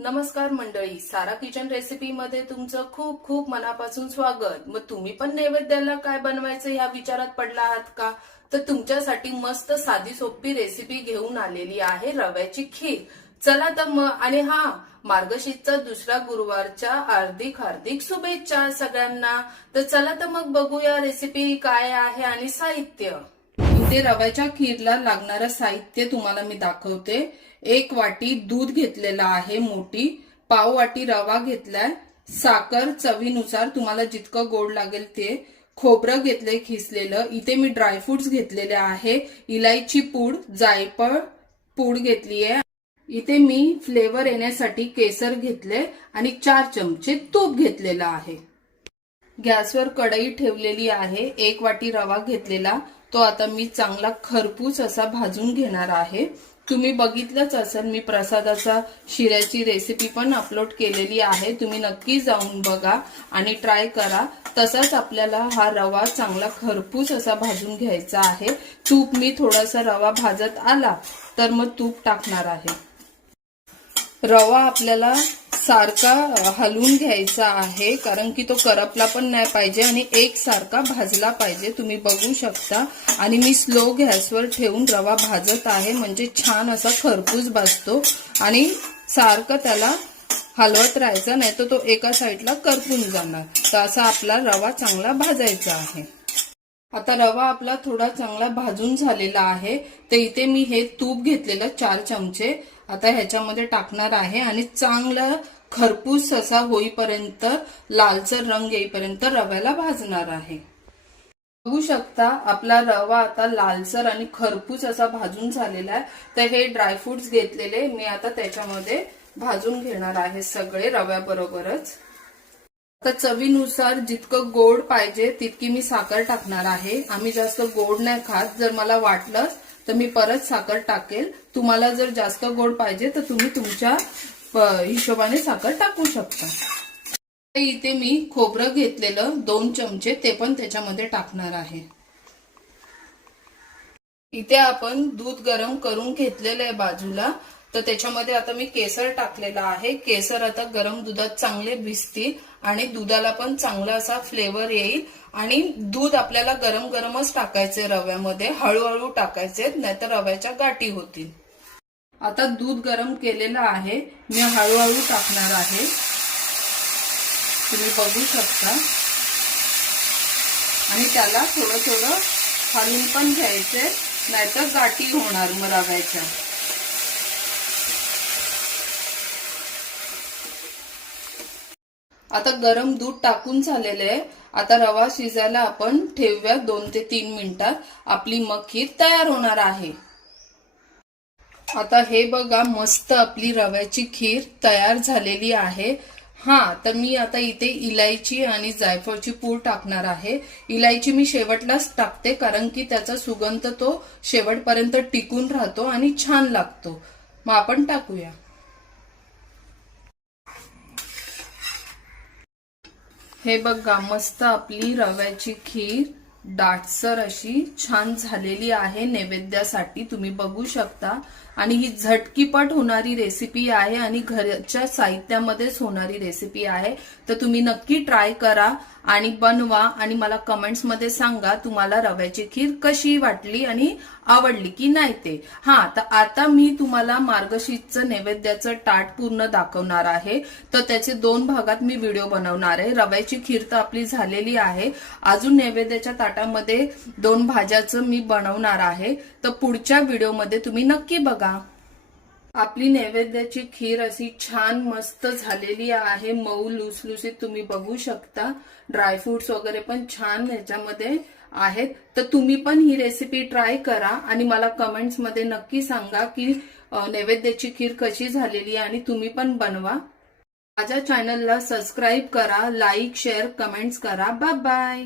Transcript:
नमस्कार मंडळी सारा kitchen recipe मध्ये तुमचं खूप खूप मनापासून स्वागत. मग तुम्ही पण नैवेद्याला काय बनवायचं या विचारात पडला आहात का? तर तुमच्यासाठी मस्त साधी सोपी रेसिपी घेऊन आलेली आहे रव्याची खीर. चला तर मग आणि हा मार्गशीरचा दुसरा गुरुवारच्या हार्दिक हार्दिक शुभेच्छा सगळ्यांना. तर चला तर मग बघूया रेसिपी काय आहे आणि साहित्य. इथे रव्याच्या खीरला लागणारं साहित्य तुम्हाला मी दाखवते. एक वाटी दूध घेतलेला आहे मोठी. पाव वाटी रवा घेतलाय. साखर चवीनुसार तुम्हाला जितकं गोड लागेल ते खोबरं घेतलंय खिसलेलं. इथे मी ड्रायफ्रुट्स घेतलेले आहे. इलायची पूड जायफळ पूड घेतली आहे इथे मी फ्लेवर येण्यासाठी केसर घेतले आणि चार चमचे तूप घेतलेलं आहे. गॅसवर कढई ठेवलेली आहे. एक वाटी रवा घेतलेला. तो आता मी चांगला खरपूस असा भाजून घेणार आहे. तुम्ही बघितलंच असेल मी प्रसादाचा शिऱ्याची रेसिपी पण अपलोड केलेली आहे. तुम्ही नक्की जाऊन बघा आणि ट्राय करा. तसाच आपल्याला हा रवा चांगला खरपूस असा भाजून घ्यायचा आहे. तूप मी थोडासा रवा भाजत आला तर मग तूप टाकणार आहे. रवा आपल्याला सारखा हलवून घ्यायचा आहे कारण की तो करपला पण नाही पाहिजे आणि एक सारखा भाजला पाहिजे. तुम्ही बघू शकता. आणि मी स्लो गॅसवर ठेवून रवा भाजत आहे. म्हणजे छान असा खरपूस भाजतो. आणि सारखं त्याला हलवत राहायचं नाही तर तो एका साईडला करपून जाणार. तर असा आपला रवा चांगला भाजायचा आहे. आता रवा आपला थोडा चांगला भाजून झालेला आहे. तर इथे मी हे तूप घेतलेलं चार चमचे. आता ह्याच्यामध्ये टाकणार आहे. आणि चांगलं खरपूस असा होईपर्यंत लालसर रंग येईपर्यंत रव्याला भाजणार आहे. बघू शकता आपला रवा आता लालसर आणि खरपूस असा भाजून झालेला आहे. तर हे ड्रायफ्रुट्स घेतलेले मी आता त्याच्यामध्ये भाजून घेणार आहे सगळे रव्याबरोबरच. आता चवीनुसार जितकं गोड पाहिजे तितकी मी साखर टाकणार आहे. आम्ही जास्त गोड नाही खात. जर मला वाटलं तर मी परत साखर टाकेल. तुम्हाला जर जास्त गोड पाहिजे तर तुम्ही तुमच्या हिशोबाने साखर टाकू शकता. इथे मी खोबरं घेतलेलं दोन चमचे ते पण त्याच्यामध्ये टाकणार आहे. इथे आपण दूध गरम करून घेतलेलं आहे बाजूला. तर त्याच्यामध्ये आता मी केसर टाकलेला आहे. केसर आता गरम दुधात चांगले भिजतील आणि दुधाला पण चांगला असा फ्लेवर येईल. आणि दूध आपल्याला गरम गरमच टाकायचे रव्यामध्ये. हळूहळू टाकायचे नाहीतर रव्याच्या गाठी होतील. आता दूध गरम केलेलं आहे. मी हळूहळू टाकणार आहे. तुम्ही बघू शकता. आणि त्याला थोडं थोडं हलून पण घ्यायचे नाहीतर गाठी होणार मग रव्याच्या आता गरम दूध टाकून झालेले आहे. आता रवा शिजायला आपण ठेवूया दोन ते तीन मिनिटात. आपली मखीर तयार होणार आहे. आता हे बघा मस्त आपली रव्याची खीर तयार झालेली आहे. हा तर मी आता इथे इलायची आणि जायफळची पूड टाकणार आहे. इलायची मी शेवटलाच टाकते कारण की त्याचा सुगंध तो शेवटपर्यंत टिकून राहतो आणि छान लागतो. मग आपण टाकूया. हे बघा मस्त आपली रव्याची खीर. दाटसर अशी छान झालेली आहे नैवेद्यासाठी. तुम्ही बघू शकता. आणि ही झटकीपट होणारी रेसिपी आहे आणि घरच्या साहित्यामध्येच होणारी रेसिपी आहे. तर तुम्ही नक्की ट्राय करा आणि बनवा आणि मला कमेंट्समध्ये सांगा तुम्हाला रव्याची खीर कशी वाटली आणि आवडली की नाही ते. हा तर आता मी तुम्हाला मार्गशीर्षचं नैवेद्याचं ताट पूर्ण दाखवणार आहे. तर त्याचे दोन भागात मी व्हिडिओ बनवणार आहे. रव्याची खीर तर आपली झालेली आहे. अजून नैवेद्याच्या ताटामध्ये दोन भाज्याचं मी बनवणार आहे. तर पुढच्या व्हिडिओमध्ये तुम्ही नक्की बघा. आपली नैवेद्याची खीर अशी छान मस्त झालेली आहे. मऊ लुसलुसीत तुम्ही बघू शकता. ड्रायफ्रुट्स वगैरे पण छान ह्याच्यामध्ये आहेत. तर तुम्ही पण ही रेसिपी ट्राय करा आणि मला कमेंट्समध्ये नक्की सांगा की नैवेद्याची खीर कशी झालेली आहे आणि तुम्ही पण बनवा. माझ्या चॅनलला सबस्क्राईब करा लाईक शेअर कमेंट्स करा. Bye bye